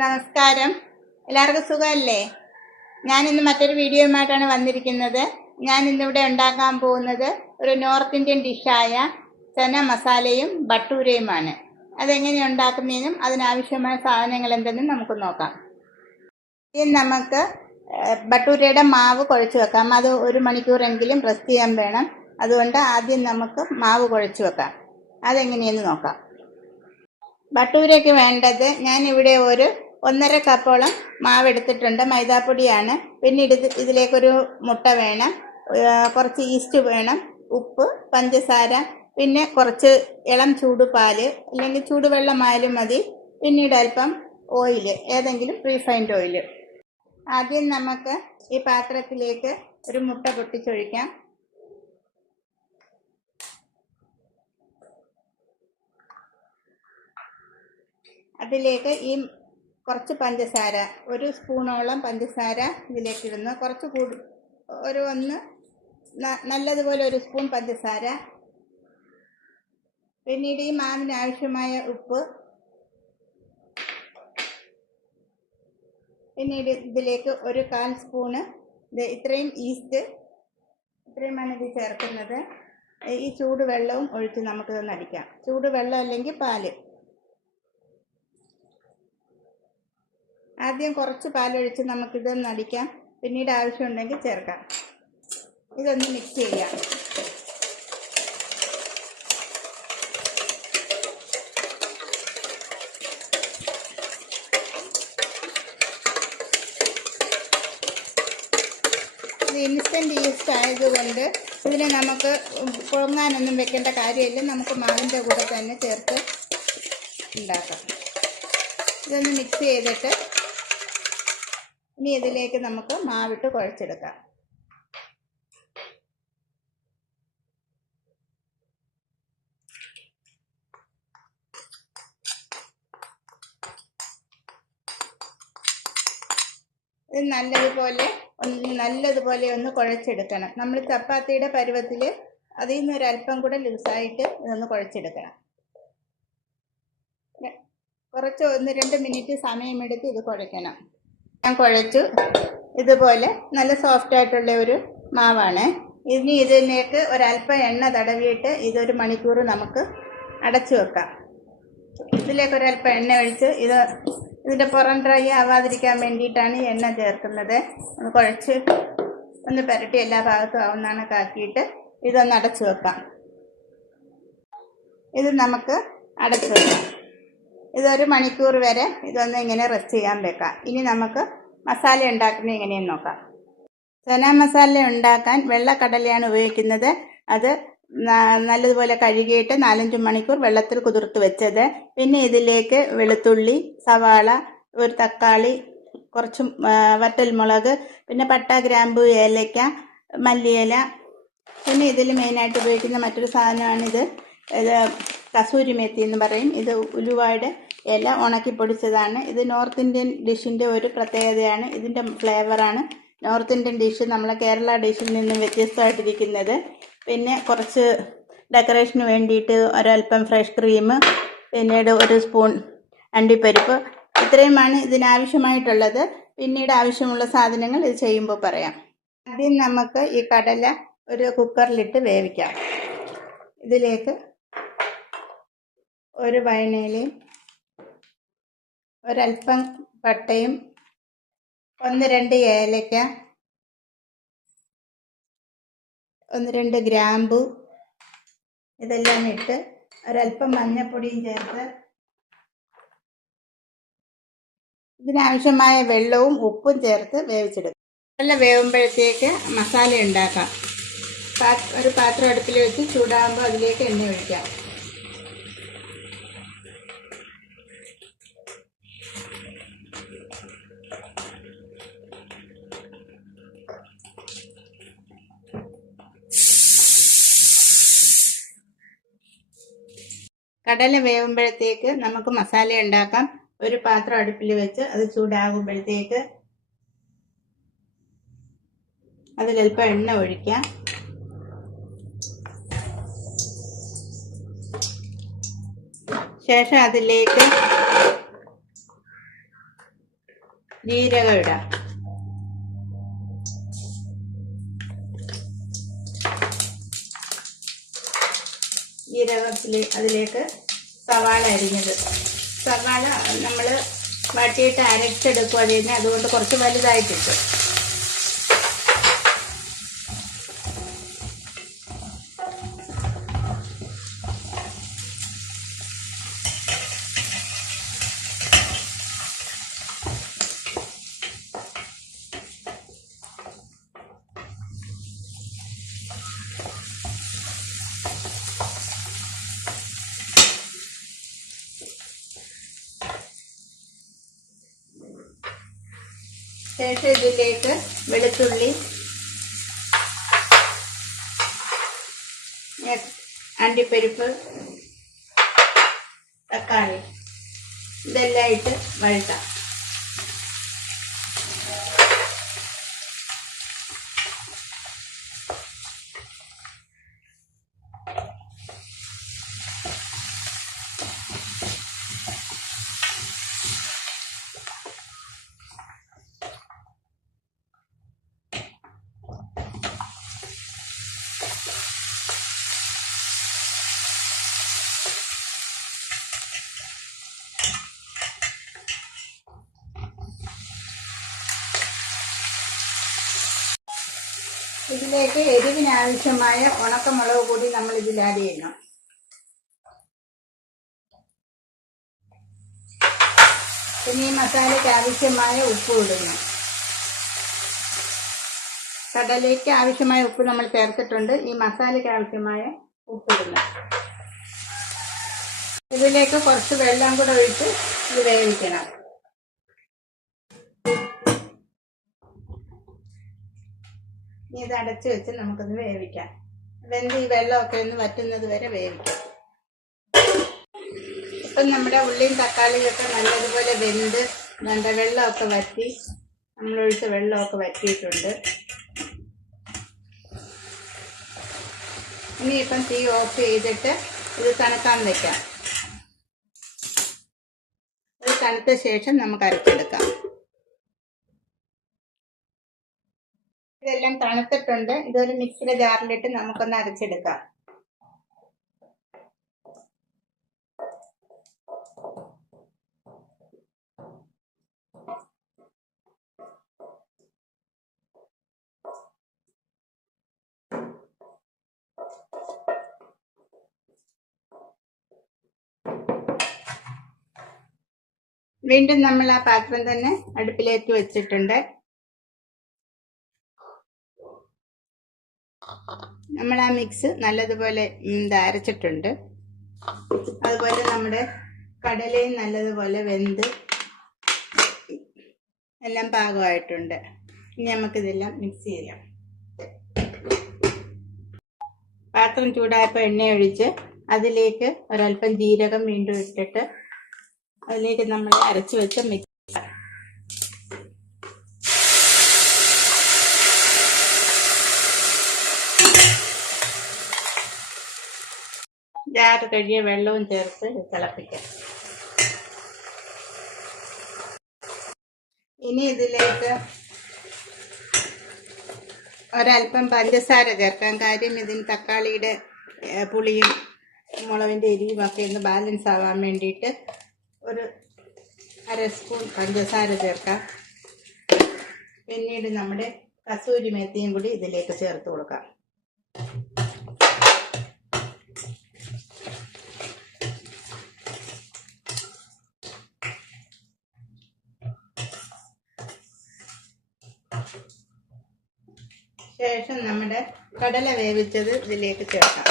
നമസ്കാരം, എല്ലാവർക്കും സുഖമല്ലേ? ഞാൻ ഇന്ന് മറ്റൊരു വീഡിയോയുമായിട്ടാണ് വന്നിരിക്കുന്നത്. ഞാൻ ഇന്നിവിടെ ഉണ്ടാക്കാൻ പോകുന്നത് ഒരു നോർത്ത് ഇന്ത്യൻ ഡിഷായ ചന മസാലയും ബട്ടൂരയുമാണ്. അതെങ്ങനെ ഉണ്ടാക്കുന്നതിനും അതിനാവശ്യമായ സാധനങ്ങൾ എന്തെന്നും നമുക്ക് നോക്കാം. ഇനി നമുക്ക് ബട്ടൂരയുടെ മാവ് കുഴച്ച് വെക്കാം. അത് 1 മണിക്കൂറെങ്കിലും റെസ്റ്റ് ചെയ്യാൻ വേണം. അതുകൊണ്ട് ആദ്യം നമുക്ക് മാവ് കുഴച്ച് വെക്കാം. അതെങ്ങനെയെന്ന് നോക്കാം. ബട്ടൂരയ്ക്ക് വേണ്ടത് ഞാനിവിടെ ഒരു 1.5 കപ്പോളം മാവ് എടുത്തിട്ടുണ്ട്. മൈദാപ്പൊടിയാണ്. പിന്നെ ഇതിലേക്കൊരു മുട്ട വേണം, കുറച്ച് ഈസ്റ്റ് വേണം, ഉപ്പ്, പഞ്ചസാര, പിന്നെ കുറച്ച് ഇളം ചൂടുപാല് അല്ലെങ്കിൽ ചൂടുവെള്ളമായാലും മതി. പിന്നീട് അല്പം ഓയിൽ, ഏതെങ്കിലും റീഫൈൻഡ് ഓയിൽ. ആദ്യം നമുക്ക് ഈ പാത്രത്തിലേക്ക് ഒരു മുട്ട പൊട്ടിച്ചൊഴിക്കാം. അതിലേക്ക് ഈ കുറച്ച് പഞ്ചസാര, 1 സ്പൂണോളം പഞ്ചസാര ഇതിലേക്ക് ഇടുന്നു. കുറച്ച് നല്ലതുപോലെ 1 സ്പൂൺ പഞ്ചസാര. പിന്നീട് ഈ മാവിന് ആവശ്യമായ ഉപ്പ്. പിന്നീട് ഇതിലേക്ക് 1/4 സ്പൂണ് ഇത്രയും ഈസ്റ്റ്, ഇത്രയുമാണ് ഇത് ചേർക്കുന്നത്. ഈ ചൂടുവെള്ളവും ഒഴിച്ച് നമുക്കിതൊന്ന് അടിക്കാം. ചൂടുവെള്ളം അല്ലെങ്കിൽ പാല്. ആദ്യം കുറച്ച് പാലൊഴിച്ച് നമുക്കിതൊന്ന് അടിക്കാം. പിന്നീട് ആവശ്യമുണ്ടെങ്കിൽ ചേർക്കാം. ഇതൊന്ന് മിക്സ് ചെയ്യാം. ഇത് ഇൻസ്റ്റൻറ്റ് ഈസ്റ്റ് ആയതുകൊണ്ട് ഇതിനെ നമുക്ക് പൊങ്ങാനൊന്നും വെക്കേണ്ട കാര്യമില്ല. നമുക്ക് മാവിൻ്റെ കൂടെ തന്നെ ചേർത്ത് ഉണ്ടാക്കാം. ഇതൊന്ന് മിക്സ് ചെയ്തിട്ട് ഇനി ഇതിലേക്ക് നമുക്ക് മാവിട്ട് കുഴച്ചെടുക്കാം. ഇത് നല്ലതുപോലെ ഒന്ന് കുഴച്ചെടുക്കണം. നമ്മൾ ചപ്പാത്തിയുടെ പരുവത്തിൽ അതിൽ നിന്ന് ഒരല്പം കൂടെ ലൂസായിട്ട് ഇതൊന്ന് കുഴച്ചെടുക്കണം. കുറച്ച് 1-2 മിനിറ്റ് സമയമെടുത്ത് ഇത് കുഴയ്ക്കണം. ഞാൻ കുഴച്ചു. ഇതുപോലെ നല്ല സോഫ്റ്റ് ആയിട്ടുള്ള ഒരു മാവാണ്. ഇനി ഇതിലേക്ക് ഒരല്പം എണ്ണ തടവിയിട്ട് ഇതൊരു മണിക്കൂർ നമുക്ക് അടച്ചു വെക്കാം. ഇതിലേക്ക് ഒരല്പം എണ്ണ ഒഴിച്ച് ഇതിൻ്റെ പുറം ഡ്രൈ ആവാതിരിക്കാൻ വേണ്ടിയിട്ടാണ് ഈ എണ്ണ ചേർക്കുന്നത്. ഒന്ന് കുഴച്ച് ഒന്ന് പുരട്ടി എല്ലാ ഭാഗത്തും ആവുന്നതാണ് കാക്കിയിട്ട് ഇതൊന്ന് അടച്ചു വെക്കാം. ഇത് നമുക്ക് അടച്ചു വെക്കാം. ഇതൊരു മണിക്കൂർ വരെ ഇതൊന്ന് ഇങ്ങനെ റെസ്റ്റ് ചെയ്യാൻ വെക്കാം. ഇനി നമുക്ക് മസാല ഉണ്ടാക്കുന്നത് എങ്ങനെയെന്ന് നോക്കാം. ചന മസാല ഉണ്ടാക്കാൻ വെള്ളക്കടലയാണ് ഉപയോഗിക്കുന്നത്. അത് നല്ലതുപോലെ കഴുകിയിട്ട് 4-5 മണിക്കൂർ വെള്ളത്തിൽ കുതിർത്ത് വെച്ചത്. പിന്നെ ഇതിലേക്ക് വെളുത്തുള്ളി, സവാള, ഒരു തക്കാളി, കുറച്ച് വറ്റൽമുളക്, പിന്നെ പട്ട, ഗ്രാമ്പു, ഏലക്ക, മല്ലിയില. പിന്നെ ഇതിൽ മെയിനായിട്ട് ഉപയോഗിക്കുന്ന മറ്റൊരു സാധനമാണിത്. ഇത് കസൂരി മേത്തി എന്ന് പറയും. ഇത് ഉലുവയുടെ ഇല ഉണക്കി പൊടിച്ചതാണ്. ഇത് നോർത്ത് ഇന്ത്യൻ ഡിഷിൻ്റെ ഒരു പ്രത്യേകതയാണ്. ഇതിൻ്റെ ഫ്ലേവറാണ് നോർത്ത് ഇന്ത്യൻ ഡിഷ് നമ്മളെ കേരള ഡിഷിൽ നിന്നും വ്യത്യസ്തമായിട്ടിരിക്കുന്നത്. പിന്നെ കുറച്ച് ഡെക്കറേഷന് വേണ്ടിയിട്ട് ഒരല്പം ഫ്രഷ് ക്രീം, പിന്നീട് 1 സ്പൂൺ അണ്ടിപ്പരിപ്പ്. ഇത്രയുമാണ് ഇതിനാവശ്യമായിട്ടുള്ളത്. പിന്നീട് ആവശ്യമുള്ള സാധനങ്ങൾ ഇത് ചെയ്യുമ്പോൾ പറയാം. ആദ്യം നമുക്ക് ഈ കടല ഒരു കുക്കറിലിട്ട് വേവിക്കാം. ഇതിലേക്ക് ഒരു വയണയിലയും ഒരല്പം പട്ടയും 1-2 ഏലക്ക, 1-2 ഗ്രാമ്പു ഇതെല്ലാം ഇട്ട് ഒരല്പം മഞ്ഞൾപ്പൊടിയും ചേർത്ത് ഇതിനാവശ്യമായ വെള്ളവും ഉപ്പും ചേർത്ത് വേവിച്ചെടുക്കും. നല്ല വേവുമ്പോഴത്തേക്ക് മസാല ഉണ്ടാക്കാം. ഒരു പാത്രം അടുപ്പിൽ വെച്ച് ചൂടാകുമ്പോൾ അതിലേക്ക് എണ്ണ ഒഴിക്കാം. കടല വേവുമ്പോഴത്തേക്ക് നമുക്ക് മസാല ഉണ്ടാക്കാം. ഒരു പാത്രം അടുപ്പിൽ വെച്ച് അത് ചൂടാകുമ്പോഴത്തേക്ക് അതിലൽപ്പം എണ്ണ ഒഴിക്കാം. ശേഷം അതിലേക്ക് ജീരകം ഇടാം. അതിലേക്ക് സവാള അരിഞ്ഞത്. സവാള നമ്മൾ വട്ടിയിട്ട് അരച്ചെടുക്കുക അതിന്, അതുകൊണ്ട് കുറച്ച് വലുതായിട്ടിട്ട്. ശേഷം ഇതിലേക്ക് വെളുത്തുള്ളി, അണ്ടിപ്പരിപ്പ്, തക്കാളി ഇതെല്ലാം ഇട്ട് വഴറ്റാം. ഇതിലേക്ക് എരിവിനാവശ്യമായ ഉണക്കമുളക് കൂടി നമ്മൾ ഇതിൽ ആഡ് ചെയ്യണം. പിന്നെ ഈ മസാലയ്ക്ക് ആവശ്യമായ ഉപ്പ് ഇടുന്നു. കടലയ്ക്ക് ആവശ്യമായ ഉപ്പ് നമ്മൾ ചേർത്തിട്ടുണ്ട്. ഈ മസാലയ്ക്ക് ആവശ്യമായ ഉപ്പ് ഇടുന്നു. ഇതിലേക്ക് കുറച്ച് വെള്ളം കൂടെ ഒഴിച്ച് ഇത് വേവിക്കണം. ഇനി ഇത് അടച്ചു വെച്ച് നമുക്കൊന്ന് വേവിക്കാം. വെന്ത് ഈ വെള്ളമൊക്കെ ഒന്ന് വറ്റുന്നത് വരെ വേവിക്കാം. ഇപ്പം നമ്മുടെ ഉള്ളിയും തക്കാളിയൊക്കെ നല്ലതുപോലെ വെന്ത് നല്ല വെള്ളമൊക്കെ വറ്റി, നമ്മളൊഴിച്ച വെള്ളമൊക്കെ വറ്റിയിട്ടുണ്ട്. ഇനിയിപ്പം തീ ഓഫ് ചെയ്തിട്ട് ഇത് തണുക്കാൻ വയ്ക്കാം. ഇത് തണുത്ത ശേഷം നമുക്ക് അരച്ചെടുക്കാം. ഇതെല്ലാം തണുത്തിട്ടുണ്ട്. ഇതൊരു മിക്സിയുടെ ജാറിലിട്ട് നമുക്കൊന്ന് അരച്ചെടുക്കാം. വീണ്ടും നമ്മൾ ആ പാത്രം തന്നെ അടുപ്പിലേക്ക് വെച്ചിട്ടുണ്ട്. നമ്മൾ ആ മിക്സ് നല്ലതുപോലെ അരച്ചിട്ടുണ്ട്. അതുപോലെ നമ്മുടെ കടലയും നല്ലതുപോലെ വെന്ത് എല്ലാം പാകമായിട്ടുണ്ട്. ഇനി നമുക്കിതെല്ലാം മിക്സ് ചെയ്യാം. പാത്രം ചൂടായപ്പോൾ എണ്ണ ഒഴിച്ച് അതിലേക്ക് ഒരല്പം ജീരകം വീണ്ടും ഇട്ടിട്ട് അതിലേക്ക് നമ്മൾ അരച്ചു വെച്ച മിക്സ് ജാറ് കഴിയ വെള്ളവും ചേർത്ത് തിളപ്പിക്കാം. ഇനി ഇതിലേക്ക് ഒരല്പം പഞ്ചസാര ചേർക്കാം. കാര്യം ഇതിന് തക്കാളിയുടെ പുളിയും മുളകിൻ്റെ എരിയും ഒക്കെ ഒന്ന് ബാലൻസ് ആവാൻ വേണ്ടിയിട്ട് ഒരു അര സ്പൂൺ പഞ്ചസാര ചേർക്കാം. പിന്നീട് നമ്മുടെ കസൂരി മേത്തിയും കൂടി ഇതിലേക്ക് ചേർത്ത് കൊടുക്കാം. ശേഷം നമ്മുടെ കടല വേവിച്ചത് ഇതിലേക്ക് ചേർക്കാം.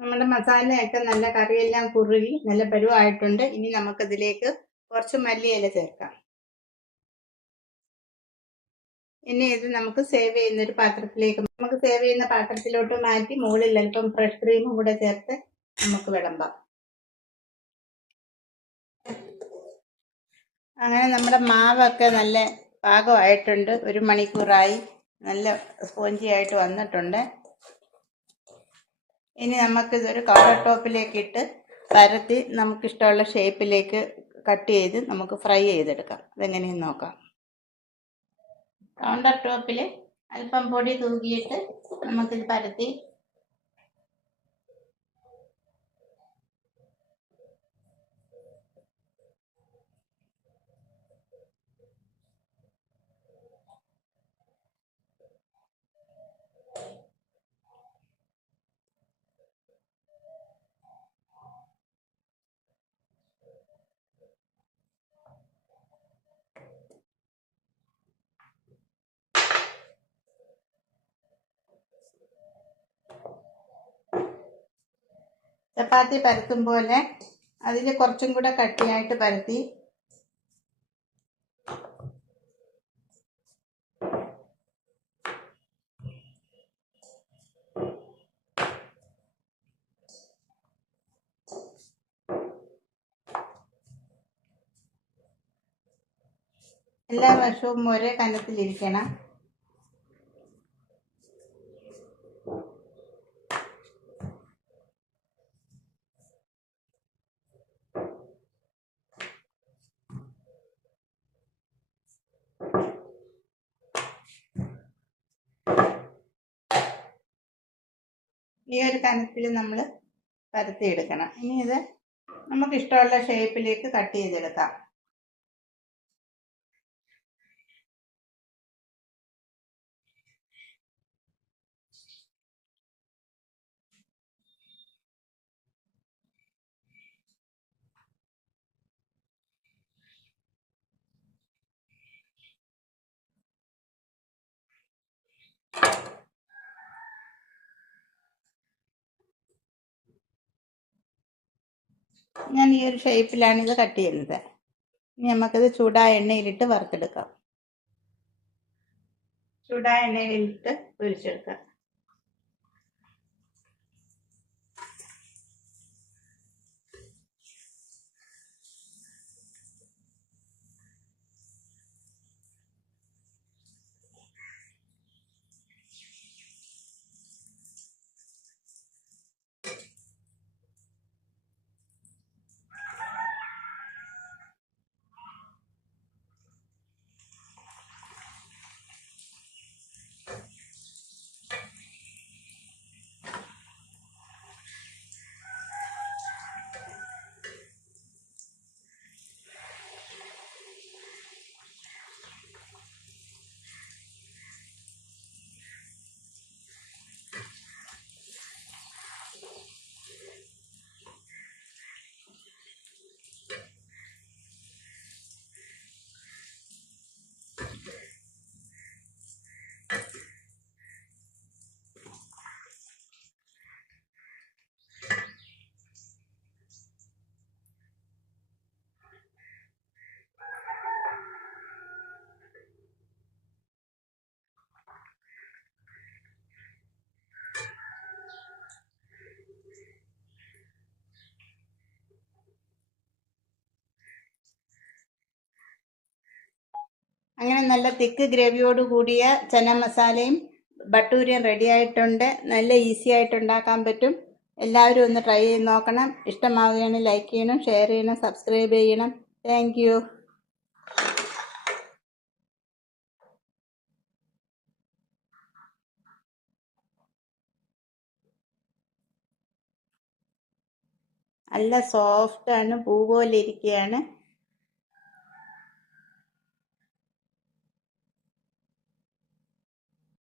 നമ്മുടെ മസാലയൊക്കെ നല്ല കറിയെല്ലാം കുറുകി നല്ല പരുവായിട്ടുണ്ട്. ഇനി നമുക്കതിലേക്ക് കുറച്ച് മല്ലിയില ചേർക്കാം. ഇനി ഇത് നമുക്ക് സേവ് ചെയ്യുന്ന പാത്രത്തിലോട്ട് മാറ്റി മുകളിൽ അല്പം ഫ്രഷ് ക്രീമും കൂടെ ചേർത്ത് നമുക്ക് വിളമ്പാം. അങ്ങനെ നമ്മുടെ മാവൊക്കെ നല്ല പാകമായിട്ടുണ്ട്. 1 മണിക്കൂറായി, നല്ല സ്പോഞ്ചി ആയിട്ട് വന്നിട്ടുണ്ട്. ഇനി നമുക്കിതൊരു കൗണ്ടർ ടോപ്പിലേക്ക് ഇട്ട് പരത്തി നമുക്കിഷ്ടമുള്ള ഷേപ്പിലേക്ക് കട്ട് ചെയ്ത് നമുക്ക് ഫ്രൈ ചെയ്തെടുക്കാം. അതെങ്ങനെയെന്ന് നോക്കാം. കൗണ്ടർ ടോപ്പിൽ അല്പം പൊടി തൂകിയിട്ട് നമുക്കിത് പരത്തി ചപ്പാത്തി പരത്തും പോലെ അതിൽ കുറച്ചും കൂടെ കട്ടിയായിട്ട് പരത്തി എല്ലാ വശവും ഒരേ കനത്തിലിരിക്കണം. ഈ ഒരു കനത്തിൽ നമ്മൾ പരത്തിയെടുക്കണം. ഇനി ഇത് നമുക്ക് ഇഷ്ടമുള്ള ഷേപ്പിലേക്ക് കട്ട് ചെയ്തെടുക്കാം. ഞാൻ ഈ ഒരു ഷേപ്പിലാണ് ഇത് കട്ട് ചെയ്യുന്നത്. ഇനി നമുക്കിത് ചൂടായ എണ്ണയിലിട്ട് വറുത്തെടുക്കാം. ചൂടായ എണ്ണയിലിട്ട് പൊരിച്ചെടുക്കാം. അങ്ങനെ നല്ല തിക്ക് ഗ്രേവിയോട് കൂടിയ ചന മസാലയും ബട്ടൂരയും റെഡി ആയിട്ടുണ്ട്. നല്ല ഈസി ആയിട്ട് ഉണ്ടാക്കാൻ പറ്റും. എല്ലാവരും ഒന്ന് ട്രൈ ചെയ്ത് നോക്കണം. ഇഷ്ടമാവുകയാണെങ്കിൽ ലൈക്ക് ചെയ്യണം, ഷെയർ ചെയ്യണം, സബ്സ്ക്രൈബ് ചെയ്യണം. Thank you. നല്ല സോഫ്റ്റാണ്, പൂ പോലെ ഇരിക്കുകയാണ്.